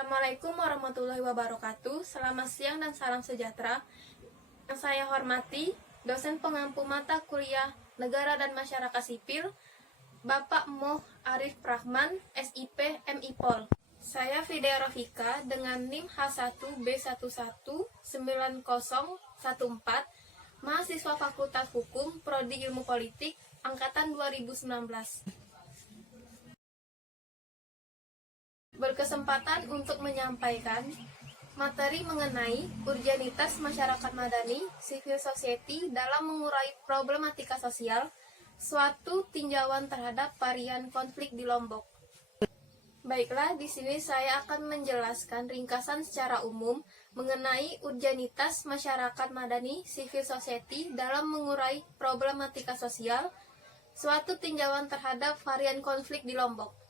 Assalamualaikum warahmatullahi wabarakatuh. Selamat siang dan salam sejahtera. Yang saya hormati, dosen pengampu mata kuliah Negara dan Masyarakat Sipil, Bapak Moh Arif Rahman, SIP MIPOL. Saya Fidea Rofika dengan NIM H1B119014, mahasiswa Fakultas Hukum, Prodi Ilmu Politik, Angkatan 2019. Berkesempatan untuk menyampaikan materi mengenai urgenitas masyarakat madani, civil society dalam mengurai problematika sosial, suatu tinjauan terhadap varian konflik di Lombok. Baiklah, di sini saya akan menjelaskan ringkasan secara umum mengenai urgenitas masyarakat madani, civil society dalam mengurai problematika sosial, suatu tinjauan terhadap varian konflik di Lombok.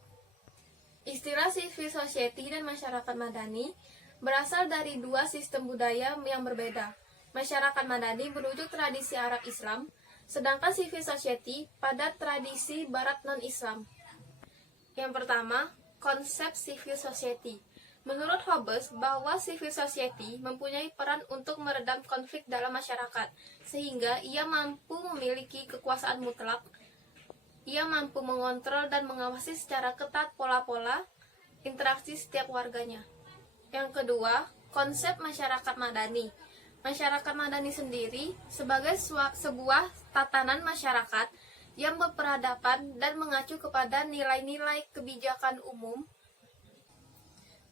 Istilah civil society dan masyarakat madani berasal dari dua sistem budaya yang berbeda. Masyarakat madani merujuk tradisi Arab Islam, sedangkan civil society pada tradisi Barat non-Islam. Yang pertama, konsep civil society. Menurut Hobbes, bahwa civil society mempunyai peran untuk meredam konflik dalam masyarakat, sehingga ia mampu memiliki kekuasaan mutlak. Ia mampu mengontrol dan mengawasi secara ketat pola-pola interaksi setiap warganya. Yang kedua, konsep masyarakat madani. Masyarakat madani sendiri sebagai sebuah tatanan masyarakat yang berperadaban dan mengacu kepada nilai-nilai kebijakan umum.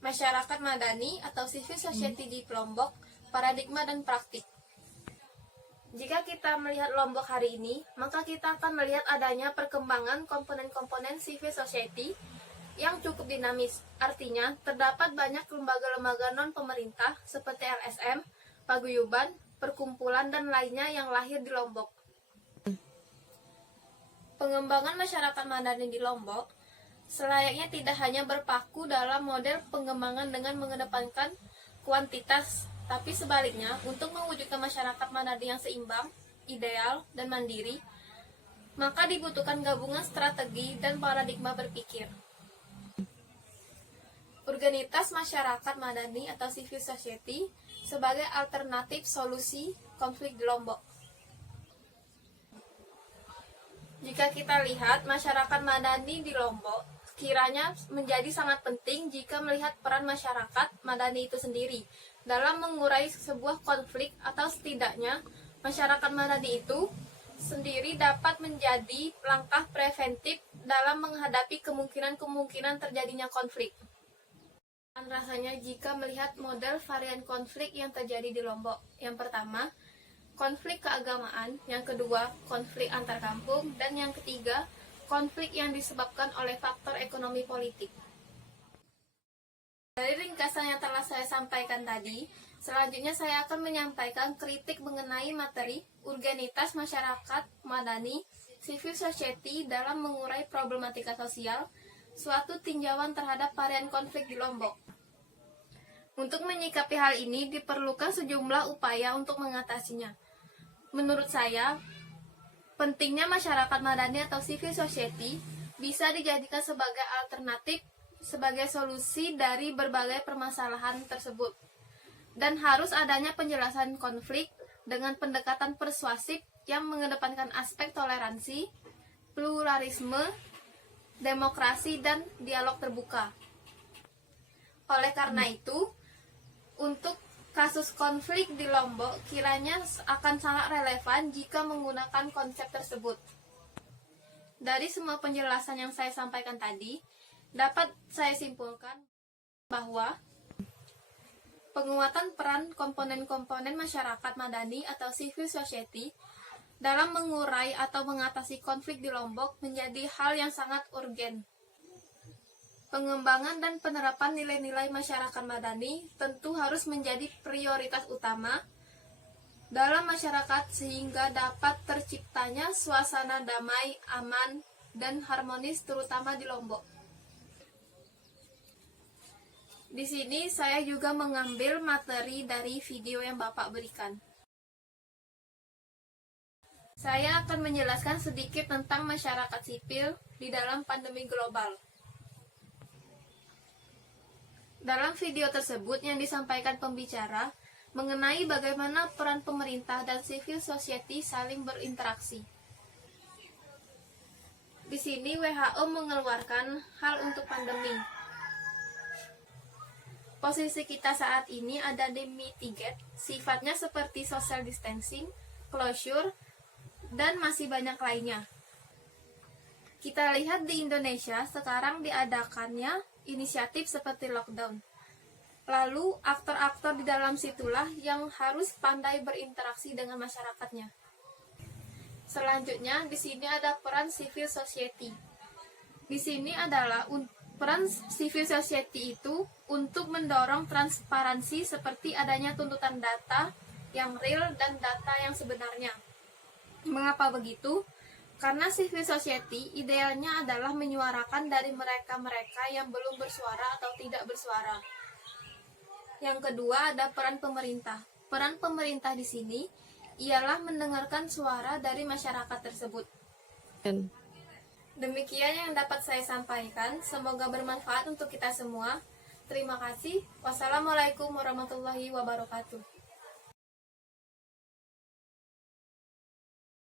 Masyarakat madani atau civil society di Lombok, paradigma dan praktik. Jika kita melihat Lombok hari ini, maka kita akan melihat adanya perkembangan komponen-komponen civil society yang cukup dinamis. Artinya, terdapat banyak lembaga-lembaga non-pemerintah seperti LSM, paguyuban, perkumpulan, dan lainnya yang lahir di Lombok. Pengembangan masyarakat madani di Lombok selayaknya tidak hanya berpaku dalam model pengembangan dengan mengedepankan kuantitas, tapi sebaliknya, untuk mewujudkan masyarakat madani yang seimbang, ideal, dan mandiri, maka dibutuhkan gabungan strategi dan paradigma berpikir. Urgenitas masyarakat madani atau civil society sebagai alternatif solusi konflik di Lombok. Jika kita lihat masyarakat madani di Lombok, kiranya menjadi sangat penting jika melihat peran masyarakat madani itu sendiri dalam mengurai sebuah konflik, atau setidaknya masyarakat madani itu sendiri dapat menjadi langkah preventif dalam menghadapi kemungkinan-kemungkinan terjadinya konflik. Dan rasanya jika melihat model varian konflik yang terjadi di Lombok. Yang pertama, konflik keagamaan, yang kedua, konflik antar kampung, dan yang ketiga, konflik yang disebabkan oleh faktor ekonomi politik. Dari ringkasan yang telah saya sampaikan tadi, selanjutnya saya akan menyampaikan kritik mengenai materi urgenitas masyarakat madani, civil society dalam mengurai problematika sosial, suatu tinjauan terhadap varian konflik di Lombok. Untuk menyikapi hal ini diperlukan sejumlah upaya untuk mengatasinya. Menurut saya, pentingnya masyarakat madani atau civil society bisa dijadikan sebagai alternatif, sebagai solusi dari berbagai permasalahan tersebut. Dan harus adanya penjelasan konflik dengan pendekatan persuasif yang mengedepankan aspek toleransi, pluralisme, demokrasi, dan dialog terbuka. Oleh karena itu, untuk kasus konflik di Lombok kiranya akan sangat relevan jika menggunakan konsep tersebut. Dari semua penjelasan yang saya sampaikan tadi, dapat saya simpulkan bahwa penguatan peran komponen-komponen masyarakat madani atau civil society dalam mengurai atau mengatasi konflik di Lombok menjadi hal yang sangat urgen. Pengembangan dan penerapan nilai-nilai masyarakat madani tentu harus menjadi prioritas utama dalam masyarakat sehingga dapat terciptanya suasana damai, aman, dan harmonis terutama di Lombok. Di sini saya juga mengambil materi dari video yang Bapak berikan. Saya akan menjelaskan sedikit tentang masyarakat sipil di dalam pandemi global. Dalam video tersebut yang disampaikan pembicara mengenai bagaimana peran pemerintah dan civil society saling berinteraksi. Di sini WHO mengeluarkan hal untuk pandemi. Posisi kita saat ini ada di mitigate, sifatnya seperti social distancing, closure, dan masih banyak lainnya. Kita lihat di Indonesia sekarang diadakannya inisiatif seperti lockdown. Lalu aktor-aktor di dalam situlah yang harus pandai berinteraksi dengan masyarakatnya. Selanjutnya di sini ada peran civil society. Di sini adalah peran civil society itu untuk mendorong transparansi seperti adanya tuntutan data yang real dan data yang sebenarnya. Mengapa begitu? Karena civil society idealnya adalah menyuarakan dari mereka-mereka yang belum bersuara atau tidak bersuara. Yang kedua ada peran pemerintah. Peran pemerintah di sini ialah mendengarkan suara dari masyarakat tersebut. Demikian yang dapat saya sampaikan. Semoga bermanfaat untuk kita semua. Terima kasih. Wassalamualaikum warahmatullahi wabarakatuh.